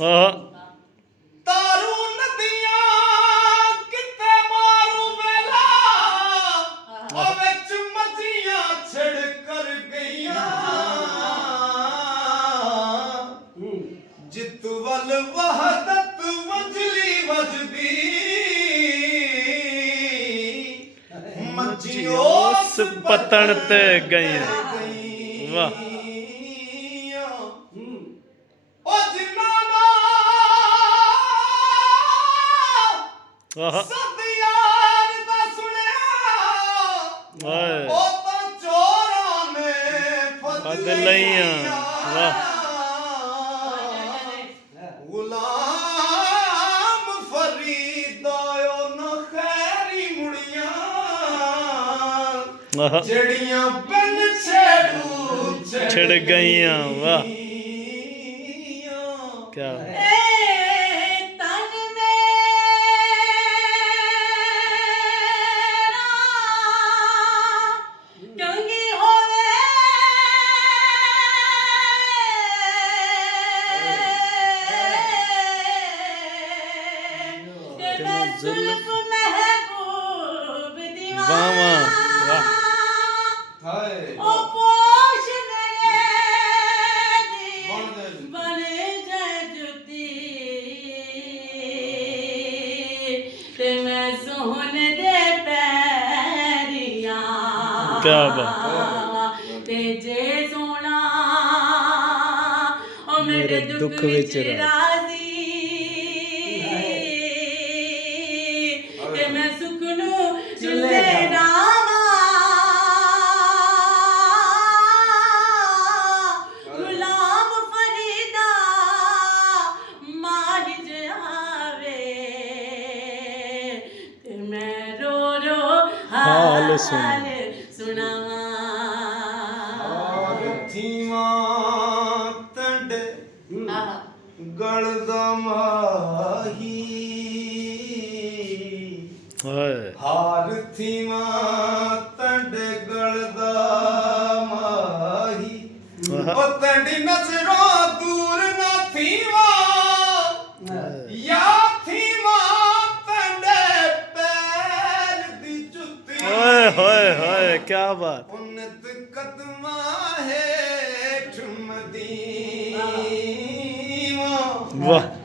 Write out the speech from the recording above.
ਤਾਰੂ ਨਦੀਆਂ ਕਿਤੇ ਮਾਰੂ ਵੇਲਾ ਉਹ ਵਿੱਚ ਮੱਛੀਆਂ ਛੜ ਕਰ ਗਈਆਂ ਜਿੱਤ ਵੱਲ ਵਹਦਤ ਵਜਲੀ ਵਜਦੀ ਮੱਛੀ ਉਸ ਪਤਣ ਤੇ ਗਈਆਂ ਵਾਹ ਸਤਿਆਰ ਦਾ ਸੁਣਿਆ ਉਹ ਤਾਂ ਚੋਰਾਂ ਨੇ ਫੜ ਲਈਆਂ ਵਾਹ ਗੁਲਾਮ ਫਰੀਦਾ ਉਹ ਨਾ ਖੈਰੀ ਮੁੜੀਆਂ ਜਿਹੜੀਆਂ ਬਿਨ ਛੇੜੂ ਛਿੜ ਗਈਆਂ ਵਾਹ ਕਿਆ जुल्फ महबूब दीवाना वाह वाह ਹਾਏ ओ पोश मेरे दी बन जाए जुती ते मैं सोहन दे पैरिया क्या बात ते जे सोना ओ मेरे दुख विच राजी मैं सुखनू चुले रावा गुलाम फरीदा माहिज आवे ते मैं रो रो हाल सुनावा ਥੀਵਾਂ ਤੰਡ ਗਲ ਦਾ ਮਾਹੀ ਹਾਰ ਥੀਵਾਂ ਤੰਡ ਗਲ ਦਾ ਮਾਹੀ ਉਹ ਤੰਡੀ ਨਜ਼ਰੋਂ ਦੂਰ ਨਾ ਥੀਵਾਂ ਯਾ ਥੀਵਾਂ ਤੰਡੇ ਪੈਰ ਦੀ ਜੁੱਤੀ ਓਏ ਹੋਏ ਹੋਏ ਕਿਆ ਬਾਤ ਉਨਤ ਕਦਮਾਂ ਹੇਠ ਮਦੀਨਾ ਵਾਹ